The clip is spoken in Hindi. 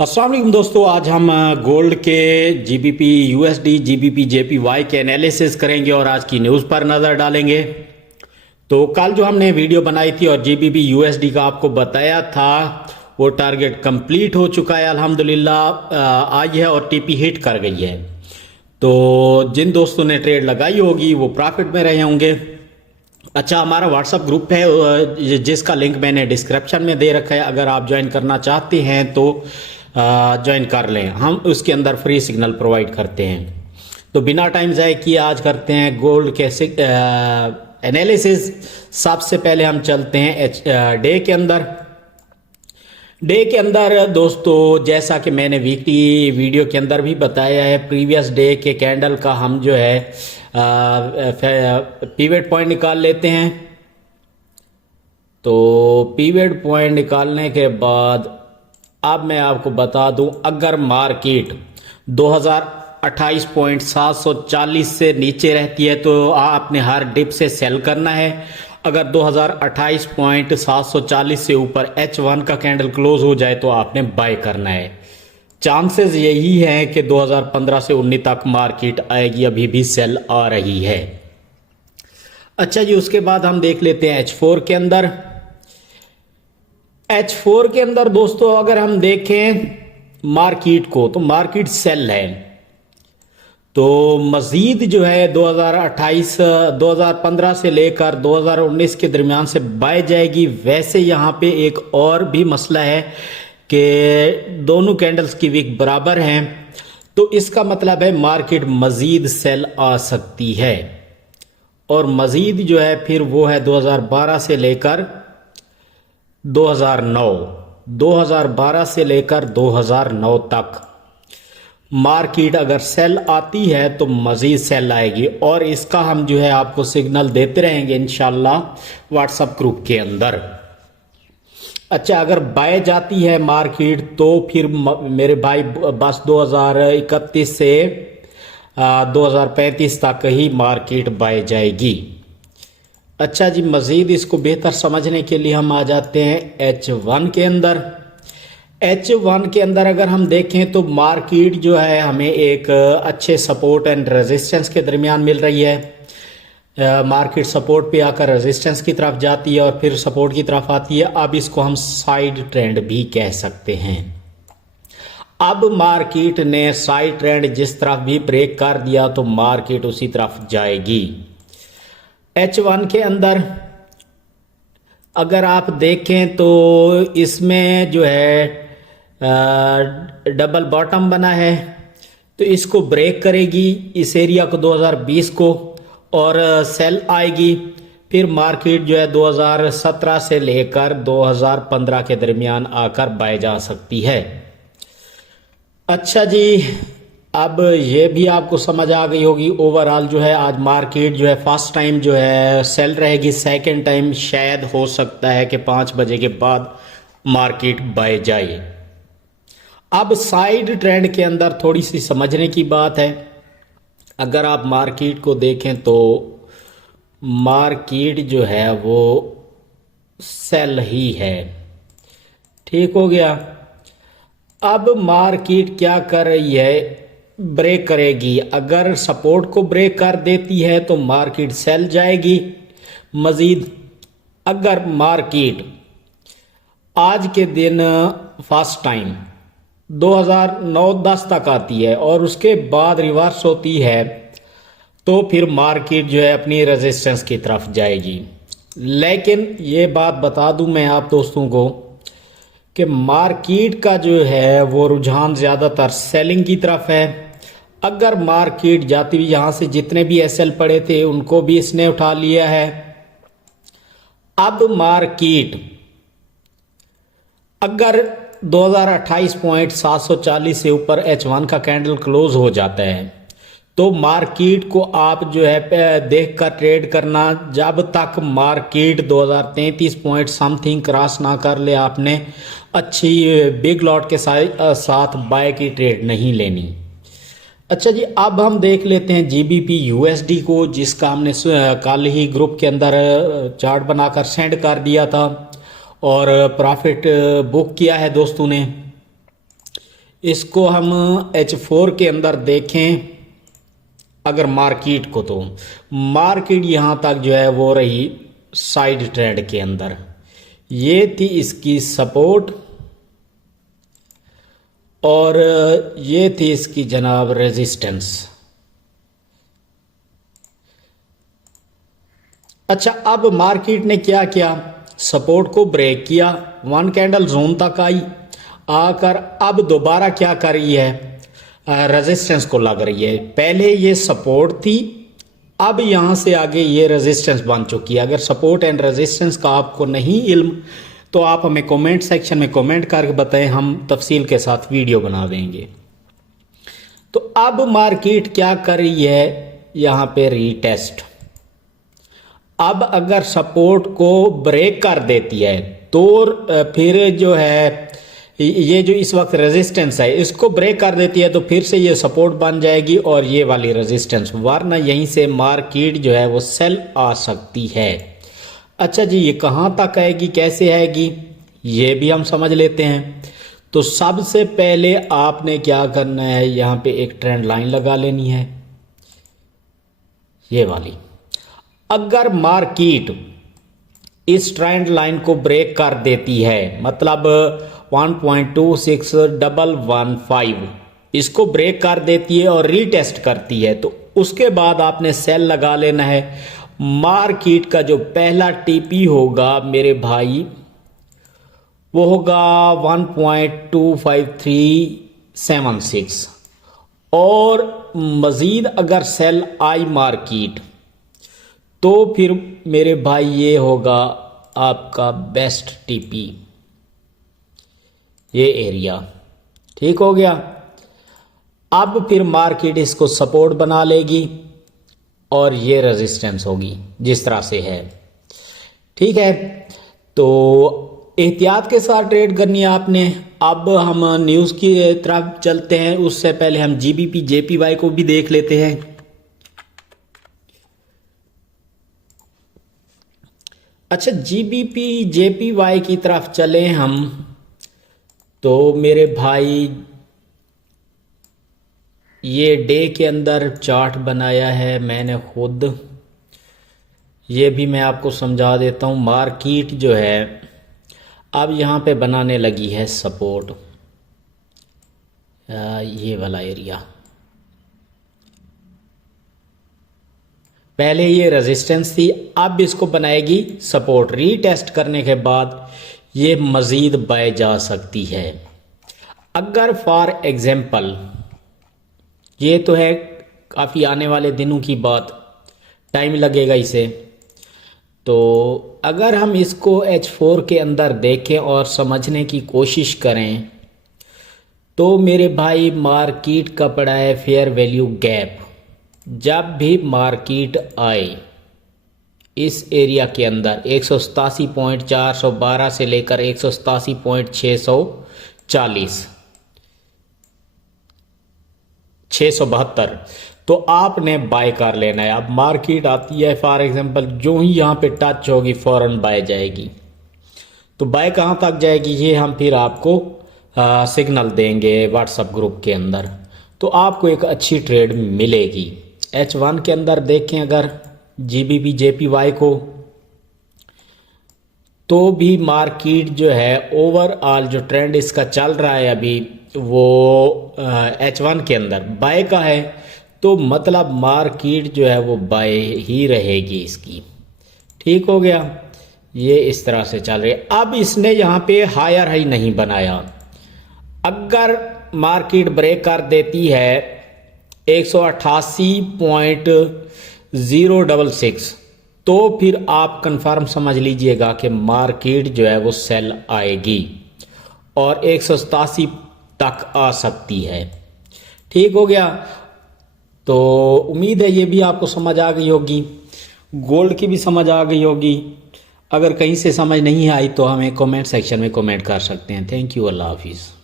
अस्सलाम वालेकुम दोस्तों, आज हम गोल्ड के जीबीपी यूएसडी जीबीपी जेपीवाई के एनालिसिस करेंगे और आज की न्यूज़ पर नज़र डालेंगे। तो कल जो हमने वीडियो बनाई थी और जीबीपी यूएसडी का आपको बताया था वो टारगेट कंप्लीट हो चुका है अल्हम्दुलिल्लाह, आई है और टीपी हिट कर गई है। तो जिन दोस्तों ने ट्रेड लगाई होगी वो प्रॉफिट में रहे होंगे। अच्छा, हमारा व्हाट्सअप ग्रुप है जिसका लिंक मैंने डिस्क्रिप्शन में दे रखा है, अगर आप ज्वाइन करना चाहते हैं तो ज्वाइन कर लें। हम उसके अंदर फ्री सिग्नल प्रोवाइड करते हैं। तो बिना टाइम ज़ाय किए आज करते हैं गोल्ड के एनालिसिस। सबसे पहले हम चलते हैं डे के अंदर। डे के अंदर दोस्तों, जैसा कि मैंने वीकली वीडियो के अंदर भी बताया है, प्रीवियस डे के कैंडल का हम जो है पीवट पॉइंट निकाल लेते हैं। तो पीवट पॉइंट निकालने के बाद अब मैं आपको बता दूं, अगर मार्केट 2028.740 से नीचे रहती है तो आपने हर डिप से सेल करना है। अगर 2028.740 से ऊपर H1 का कैंडल क्लोज हो जाए तो आपने बाय करना है। चांसेस यही है कि 2015 से 19 तक मार्केट आएगी, अभी भी सेल आ रही है। अच्छा जी, उसके बाद हम देख लेते हैं H4 के अंदर। H4 के अंदर दोस्तों अगर हम देखें मार्केट को तो मार्केट सेल है। तो मजीद जो है 2015 से लेकर 2019 के दरमियान से बाय जाएगी। वैसे यहाँ पे एक और भी मसला है कि दोनों कैंडल्स की वीक बराबर हैं, तो इसका मतलब है मार्केट मजीद सेल आ सकती है। और मजीद जो है फिर वो है 2012 से लेकर 2012 से लेकर 2009 तक मार्केट अगर सेल आती है तो मजीद सेल आएगी, और इसका हम जो है आपको सिग्नल देते रहेंगे इंशाल्लाह व्हाट्सएप ग्रुप के अंदर। अच्छा, अगर बाय जाती है मार्केट तो फिर मेरे भाई बस 2031 से 2035 तक ही मार्केट बाय जाएगी। अच्छा जी, मज़ीद इसको बेहतर समझने के लिए हम आ जाते हैं H1 के अंदर। H1 के अंदर अगर हम देखें तो मार्केट जो है हमें एक अच्छे सपोर्ट एंड रेजिस्टेंस के दरमियान मिल रही है। मार्केट सपोर्ट पे आकर रेजिस्टेंस की तरफ जाती है और फिर सपोर्ट की तरफ आती है। अब इसको हम साइड ट्रेंड भी कह सकते हैं। अब मार्केट ने साइड ट्रेंड जिस तरफ भी ब्रेक कर दिया तो मार्केट उसी तरफ जाएगी। H1 के अंदर अगर आप देखें तो इसमें जो है डबल बॉटम बना है, तो इसको ब्रेक करेगी इस एरिया को 2020 को, और सेल आएगी। फिर मार्केट जो है 2017 से लेकर 2015 के दरमियान आकर बाय जा सकती है। अच्छा जी, अब ये भी आपको समझ आ गई होगी ओवरऑल जो है आज मार्केट जो है फर्स्ट टाइम जो है सेल रहेगी, सेकंड टाइम शायद हो सकता है कि 5 बजे के बाद मार्केट बाय जाए। अब साइड ट्रेंड के अंदर थोड़ी सी समझने की बात है। अगर आप मार्केट को देखें तो मार्केट जो है वो सेल ही है, ठीक हो गया। अब मार्केट क्या कर रही है, ब्रेक करेगी। अगर सपोर्ट को ब्रेक कर देती है तो मार्केट सेल जाएगी मजीद। अगर मार्केट आज के दिन फर्स्ट टाइम 2009-10 तक आती है और उसके बाद रिवर्स होती है तो फिर मार्केट जो है अपनी रेजिस्टेंस की तरफ जाएगी। लेकिन ये बात बता दूं मैं आप दोस्तों को कि मार्केट का जो है वो रुझान ज़्यादातर सेलिंग की तरफ है। अगर मार्केट जाती हुई यहाँ से जितने भी एसएल पड़े थे उनको भी इसने उठा लिया है। अब मार्केट अगर 2028.740 से ऊपर H1 का कैंडल क्लोज हो जाता है तो मार्केट को आप जो है देख कर ट्रेड करना, जब तक मार्केट 2033 पॉइंट समथिंग क्रॉस ना कर ले आपने अच्छी बिग लॉट के साथ बाय की ट्रेड नहीं लेनी। अच्छा जी, अब हम देख लेते हैं जीबीपी यूएसडी को, जिसका हमने कल ही ग्रुप के अंदर चार्ट बनाकर सेंड कर दिया था और प्रॉफिट बुक किया है दोस्तों ने। इसको हम H4 के अंदर देखें अगर मार्केट को, तो मार्केट यहाँ तक जो है वो रही साइड ट्रेंड के अंदर। ये थी इसकी सपोर्ट और ये थी इसकी जनाब रेजिस्टेंस। अच्छा, अब मार्केट ने क्या किया, सपोर्ट को ब्रेक किया, वन कैंडल जोन तक आई, आकर अब दोबारा क्या कर रही है, रेजिस्टेंस को लग रही है। पहले ये सपोर्ट थी, अब यहाँ से आगे ये रेजिस्टेंस बन चुकी है। अगर सपोर्ट एंड रेजिस्टेंस का आपको नहीं इल्म तो आप हमें कमेंट सेक्शन में कमेंट करके बताएं, हम तफसील के साथ वीडियो बना देंगे। तो अब मार्केट क्या कर रही है, यहाँ पे रीटेस्ट। अब अगर सपोर्ट को ब्रेक कर देती है तो फिर जो है ये जो इस वक्त रेजिस्टेंस है इसको ब्रेक कर देती है तो फिर से ये सपोर्ट बन जाएगी और ये वाली रेजिस्टेंस, वरना यहीं से मार्केट जो है वो सेल आ सकती है। अच्छा जी, ये कहाँ तक आएगी, कैसे आएगी, ये भी हम समझ लेते हैं। तो सबसे पहले आपने क्या करना है, यहाँ पे एक ट्रेंड लाइन लगा लेनी है, ये वाली। अगर मार्केट इस ट्रेंड लाइन को ब्रेक कर देती है, मतलब 1.26115 इसको ब्रेक कर देती है और रीटेस्ट करती है, तो उसके बाद आपने सेल लगा लेना है। मार्केट का जो पहला टीपी होगा मेरे भाई वो होगा 1.25376 और मज़ीद अगर सेल आई मार्केट तो फिर मेरे भाई ये होगा आपका बेस्ट टीपी, ये एरिया। ठीक हो गया। अब फिर मार्केट इसको सपोर्ट बना लेगी और ये रेजिस्टेंस होगी जिस तरह से है। ठीक है, तो एहतियात के साथ ट्रेड करनी है आपने। अब हम न्यूज़ की तरफ चलते हैं, उससे पहले हम जीबीपी जेपीवाई को भी देख लेते हैं। अच्छा, जीबीपी जेपीवाई की तरफ चले हम, तो मेरे भाई ये डे के अंदर चार्ट बनाया है मैंने खुद, ये भी मैं आपको समझा देता हूँ। मार्केट जो है अब यहाँ पे बनाने लगी है सपोर्ट, ये वाला एरिया। पहले ये रेजिस्टेंस थी, अब इसको बनाएगी सपोर्ट। रीटेस्ट करने के बाद ये मज़ीद बाय जा सकती है। अगर फॉर एग्जांपल, ये तो है काफ़ी आने वाले दिनों की बात, टाइम लगेगा इसे, तो अगर हम इसको H4 के अंदर देखें और समझने की कोशिश करें तो मेरे भाई मार्केट का पड़ा है फेयर वैल्यू गैप। जब भी मार्केट आए इस एरिया के अंदर 187.412 से लेकर 187.672 तो आपने बाय कर लेना है। अब मार्केट आती है फॉर एग्जांपल, जो ही यहाँ पे टच होगी फौरन बाय जाएगी। तो बाय कहाँ तक जाएगी ये हम फिर आपको सिग्नल देंगे व्हाट्सएप ग्रुप के अंदर, तो आपको एक अच्छी ट्रेड मिलेगी। H1 के अंदर देखें अगर जीबीपी जेपीवाई को, तो भी मार्केट जो है ओवरऑल जो ट्रेंड इसका चल रहा है अभी वो H1 के अंदर बाय का है, तो मतलब मार्केट जो है वो बाय ही रहेगी इसकी। ठीक हो गया, ये इस तरह से चल रही है। अब इसने यहाँ पे हायर हाई नहीं बनाया। अगर मार्केट ब्रेक कर देती है 188.066 तो फिर आप कंफर्म समझ लीजिएगा कि मार्केट जो है वो सेल आएगी और 187 तक आ सकती है। ठीक हो गया, तो उम्मीद है ये भी आपको समझ आ गई होगी, गोल्ड की भी समझ आ गई होगी। अगर कहीं से समझ नहीं आई तो हमें कमेंट सेक्शन में कमेंट कर सकते हैं। थैंक यू, अल्लाह हाफिज़।